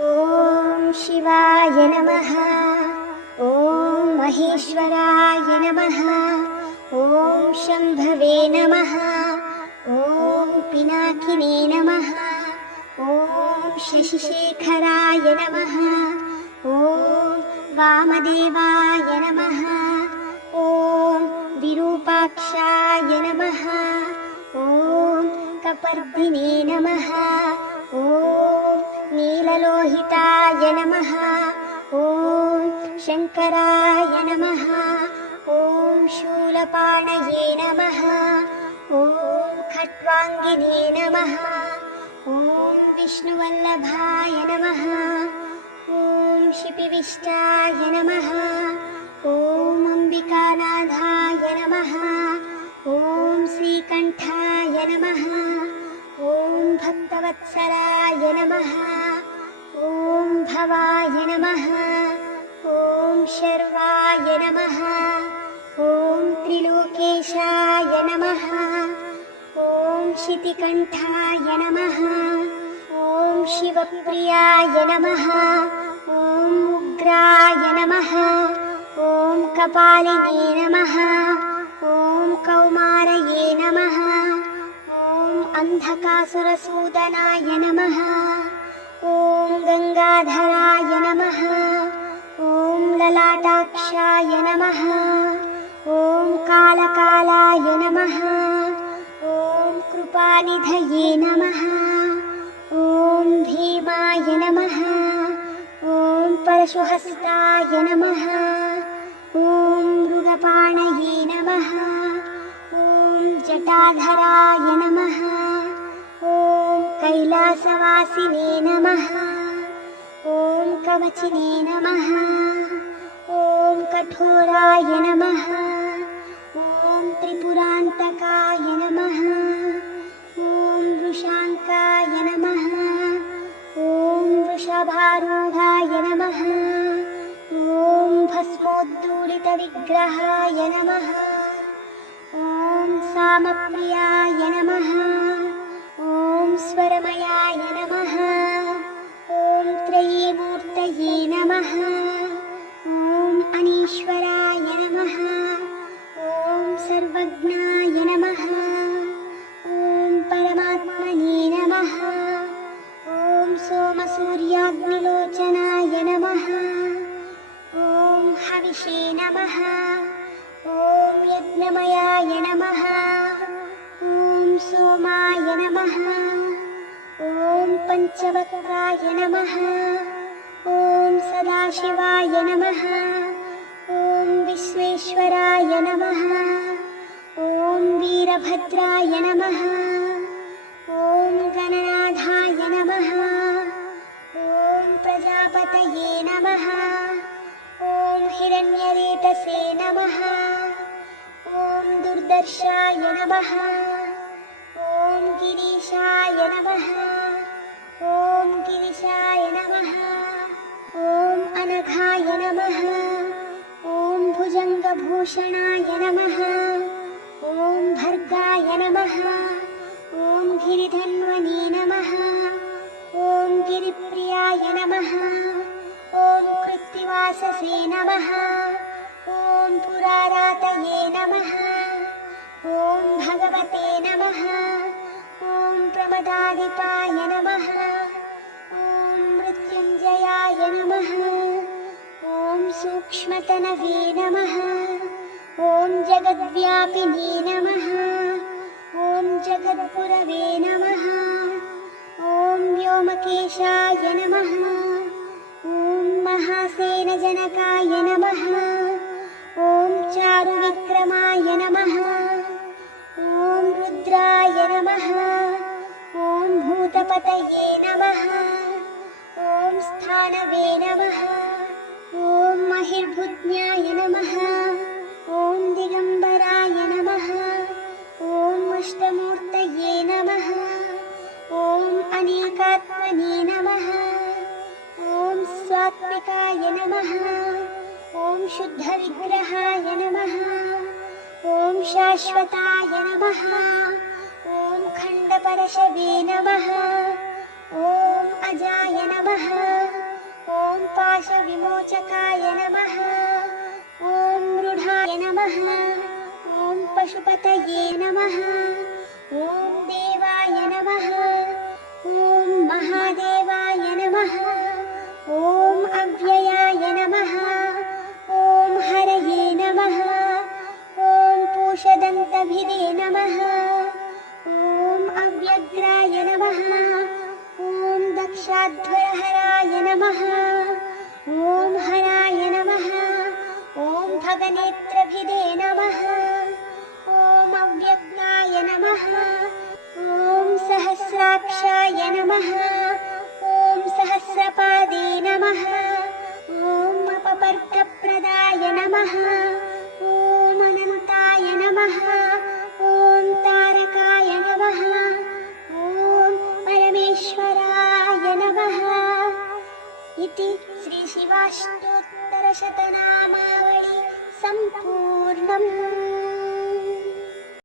ॐ शिवाय नमः। ॐ महेश्वराय नमः। ॐ शम्भवे नमः। ॐ पिनाकिने नमः। ॐ शशिशेखराय नमः। ॐ वामदेवाय नमः। ॐ विरूपाक्षाय नमः। ॐ कपर्दिने नमः। ॐ नीललोहिताय नमः। ॐ शङ्कराय नमः। ॐ शूलपाणये नमः। ॐ खट्वाङ्गिने नमः। ॐ विष्णुवल्लभाय नमः। ॐ शिपिविष्टाय नमः। ॐ अम्बिकानाथाय नमः। ॐ श्रीकण्ठाय नमः। ॐ भक्तवत्सलाय नमः। ॐ भवाय नमः। ॐ शर्वाय नमः। ॐ त्रिलोकेशाय नमः। ॐ शितिकण्ठाय नमः। ॐ शिवप्रियाय नमः। ॐ उग्राय नमः। ॐ कपालिने नमः। ॐ कौमारये नमः। ॐ अन्धकासुरसूदनाय नमः। ॐ गङ्गाधराय नमः। ॐ ललाटाक्षाय नमः। ॐ कालकालाय नमः। ॐ कृपानिधये नमः। ॐ भीमाय नमः। ॐ परशुहस्ताय नमः। ॐ मृगपाणये नमः। ॐ जटाधराय नमः। ॐ कैलासवासिने नमः। ॐ कवचिने नमः। ॐ कठोराय नमः। ॐ त्रिपुरान्तकाय नमः। ॐ वृषाङ्काय नमः। ॐ वृषभारूढाय नमः। ॐ भस्मोद्दूलितविग्रहाय नमः। ॐ सामप्रियाय नमः। ॐ स्वरमयाय नमः। ॐ त्रयीमूर्तये नमः। ॐ अनीश्वराय नमः। ॐ सर्वज्ञाय नमः। ॐ परमात्मने नमः। ॐ सोमसूर्याग्निलोचनाय नमः। ॐ हविषे नमः। ॐ यज्ञमयाय नमः। ॐ सोमाय नमः। ॐ पञ्चवक्त्राय नमः। ॐ सदाशिवाय नमः। ॐ विश्वेश्वराय नमः। ॐ वीरभद्राय नमः। ॐ गणनाथाय नमः। ॐ प्रजापतये नमः। ॐ हिरण्यरेतसे नमः। ॐ दुर्दर्शाय नमः। ॐ गिरीशाय नमः। ॐ गिरिशाय नमः। ॐ अनघाय नमः। ॐ भुजङ्गभूषणाय नमः। ॐ भर्गाय नमः। ॐ गिरिधन्वने नमः। ॐ गिरिप्रियाय नमः। ॐ कृत्तिवाससे नमः। ॐ पुरारातये नमः। ॐ भगवते नमः। ॐ प्रमदाधिपाय नमः। ॐ मृत्युञ्जयाय नमः। ॐ सूक्ष्मतनवे नमः। ॐ जगद्व्यापिने नमः। ॐ जगद्गुरवे नमः। ॐ व्योमकेशाय नमः। ॐ महासेनजनकाय नमः। ॐ चारुविक्रमाय नमः। ॐ रुद्राय नमः। ॐ भूतपतये नमः। ॐ स्थानवे नमः। ॐ महिर्भुज्ञाय नमः। ॐ दिगम्बराय नमः। ॐ अष्टमूर्तये नमः। ॐ अनेकात्मने नमः। ॐ स्वात्मिकाय नमः। ॐ शुद्धविग्रहाय नमः। ॐ शाश्वताय नमः। ॐ खण्डपरशवे नमः। ॐ अजाय नमः। विमोचकाय नमः। ॐ मृडाय नमः। ॐ पशुपतये नमः। ॐ देवाय नमः। ॐ महादेवाय नमः। ॐ अव्ययाय नमः। ॐ हरये नमः। ॐ पूषदन्तभिदे नमः। ॐ अव्यग्राय नमः। ॐ दक्षाध्वरहराय नमः। ॐ हराय नमः। ॐ भगनेत्रभिदे नमः। ॐ अव्यक्ताय नमः। ॐ सहस्राक्षाय नमः। ॐ सहस्रपादे नमः। ॐ अपवर्गप्रदाय नमः। ॐ अनन्ताय नमः। ॐ तारकाय नमः। ॐ परमेश्वराय नमः इति श्रीशिवाष्टोत्तरशतनामावळि सम्पूर्णम्।